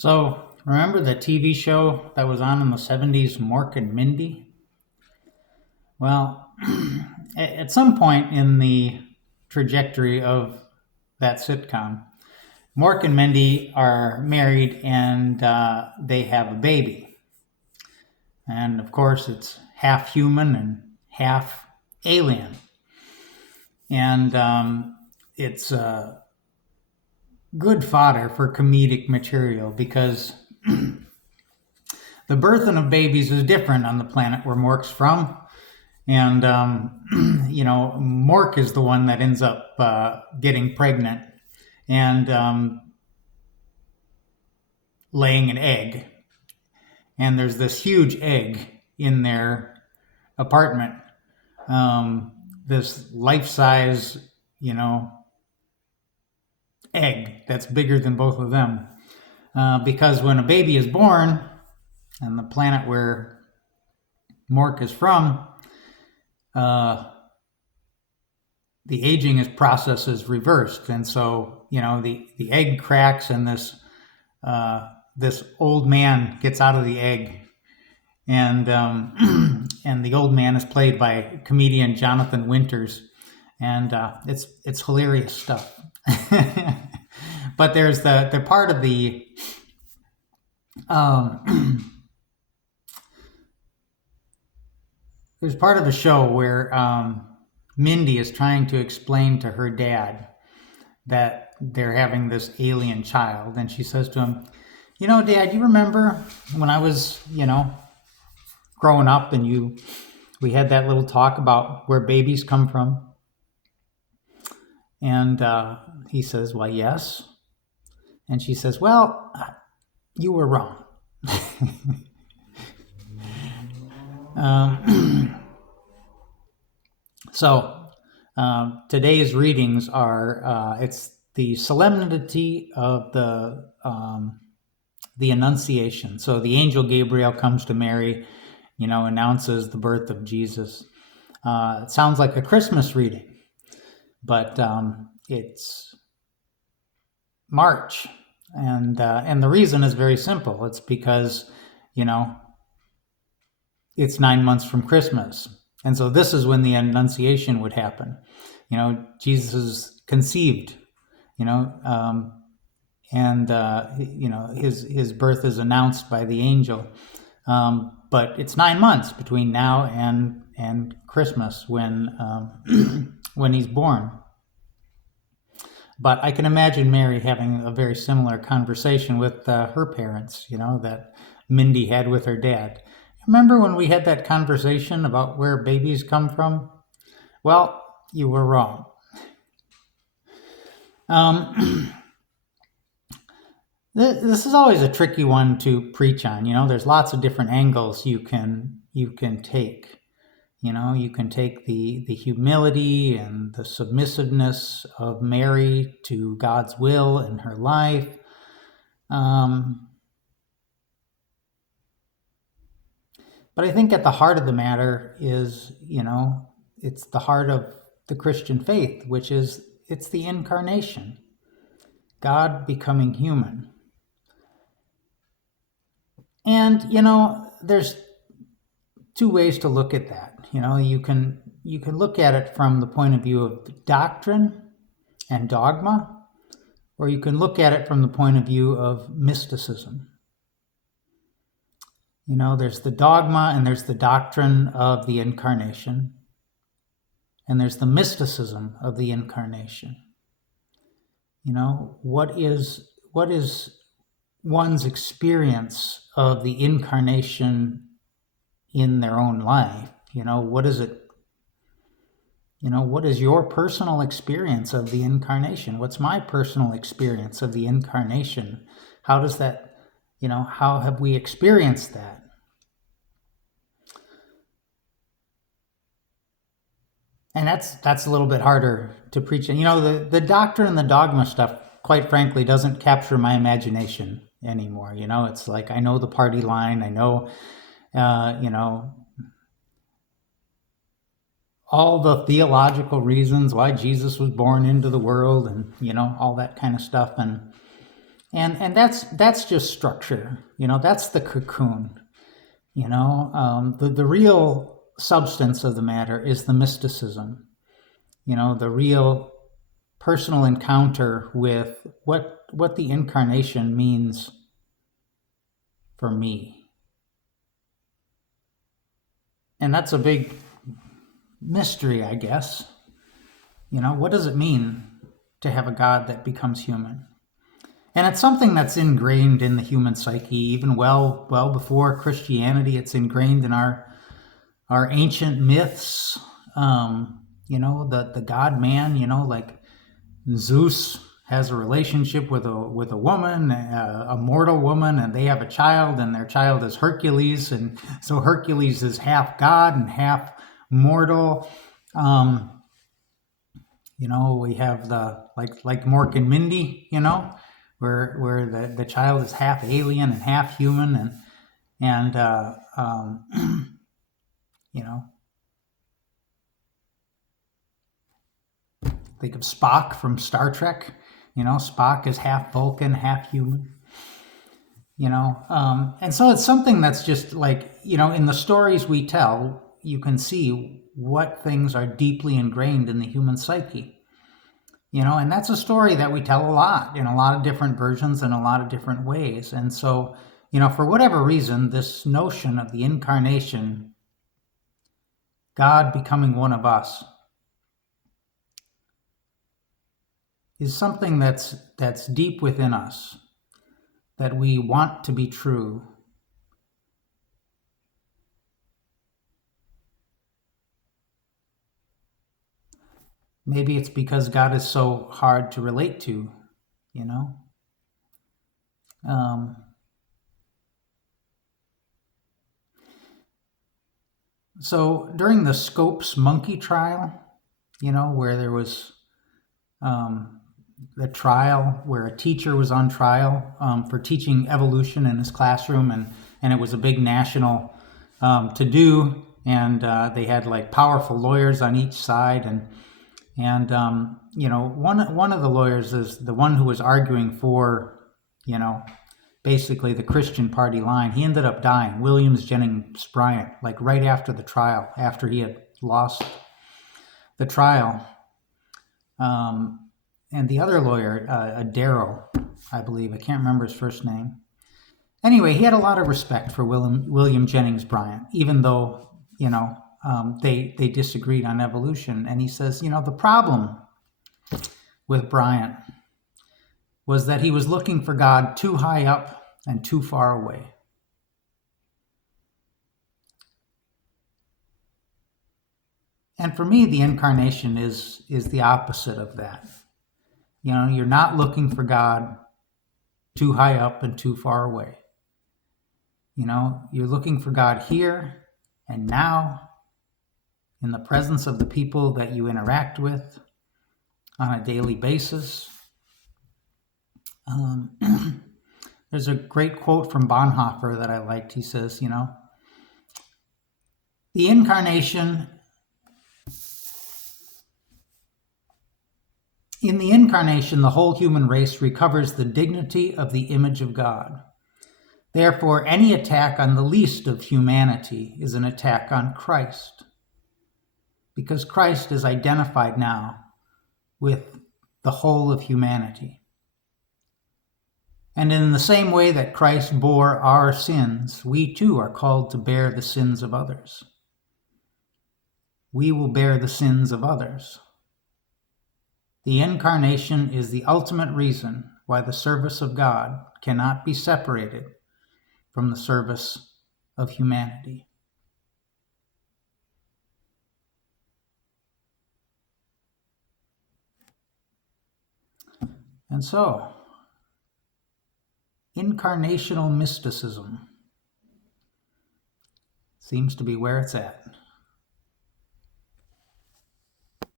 So, remember the TV show that was on in the 70s, Mork and Mindy? Well, at some point in the trajectory of that sitcom, Mork and Mindy are married and they have a baby. And of course, it's half human and half alien. And it's good fodder for comedic material because the birthing of babies is different on the planet where Mork's from. And, Mork is the one that ends up getting pregnant and laying an egg. And there's this huge egg in their apartment, this life-size, egg that's bigger than both of them. Because when a baby is born, on the planet where Mork is from, the aging process is reversed, and so the egg cracks, and this old man gets out of the egg, and and the old man is played by comedian Jonathan Winters, and it's hilarious stuff. But there's the part of the there's part of the show where Mindy is trying to explain to her dad that they're having this alien child. And she says to him, Dad, you remember when I was, growing up and we had that little talk about where babies come from? And he says, well, yes. And she says, well, you were wrong. So today's readings are it's the Solemnity of the Annunciation. So the angel Gabriel comes to Mary, announces the birth of Jesus. It sounds like a Christmas reading, but it's March, and the reason is very simple. It's because it's 9 months from Christmas. And so this is when the Annunciation would happen. Jesus is conceived, and his birth is announced by the angel. But it's 9 months between now and Christmas when when he's born. But I can imagine Mary having a very similar conversation with her parents, that Mindy had with her dad. Remember when we had that conversation about where babies come from? Well, you were wrong. This is always a tricky one to preach on. There's lots of different angles you can take. You can take the humility and the submissiveness of Mary to God's will in her life. But I think at the heart of the matter is, it's the heart of the Christian faith, which is it's the incarnation, God becoming human. And, there's two ways to look at that. You can look at it from the point of view of doctrine and dogma, or you can look at it from the point of view of mysticism. There's the dogma and there's the doctrine of the incarnation, and there's the mysticism of the incarnation. What is one's experience of the incarnation in their own life? What is it? What is your personal experience of the incarnation? What's my personal experience of the incarnation? How does that, how have we experienced that? And that's a little bit harder to preach. And the doctrine and the dogma stuff, quite frankly, doesn't capture my imagination anymore. It's like I know the party line. I know, all the theological reasons why Jesus was born into the world, and all that kind of stuff. And And that's just structure. That's the cocoon. The real substance of the matter is the mysticism. The real personal encounter with what the incarnation means for me. And that's a big mystery, I guess. What does it mean to have a God that becomes human? And it's something that's ingrained in the human psyche, even well before Christianity. It's ingrained in our ancient myths. The God man. Like Zeus has a relationship with a woman, a mortal woman, and they have a child, and their child is Hercules, and so Hercules is half God and half mortal. We have the like Mork and Mindy, where the child is half alien and half human, and think of Spock from Star Trek. Spock is half Vulcan, half human. And so it's something that's just like, in the stories we tell, you can see what things are deeply ingrained in the human psyche. And that's a story that we tell a lot in a lot of different versions in a lot of different ways. And so, for whatever reason, this notion of the incarnation, God becoming one of us, is something that's deep within us, that we want to be true. Maybe it's because God is so hard to relate to, So during the Scopes monkey trial, where there was the trial where a teacher was on trial for teaching evolution in his classroom, and it was a big national to do, and they had like powerful lawyers on each side, and one of the lawyers is the one who was arguing for basically the Christian party line. He ended up dying, William Jennings Bryan, like right after the trial, after he had lost the trial. And the other lawyer, Darrow, I believe, I can't remember his first name. Anyway, he had a lot of respect for William Jennings Bryan, even though, they disagreed on evolution. And he says, the problem with Bryan was that he was looking for God too high up and too far away. And for me, the incarnation is the opposite of that. You're not looking for God too high up and too far away. You're looking for God here and now, in the presence of the people that you interact with on a daily basis. There's a great quote from Bonhoeffer that I liked. He says, the incarnation, in the incarnation, the whole human race recovers the dignity of the image of God. Therefore, any attack on the least of humanity is an attack on Christ, because Christ is identified now with the whole of humanity. And in the same way that Christ bore our sins, we too are called to bear the sins of others. We will bear the sins of others. The incarnation is the ultimate reason why the service of God cannot be separated from the service of humanity. And so, incarnational mysticism seems to be where it's at.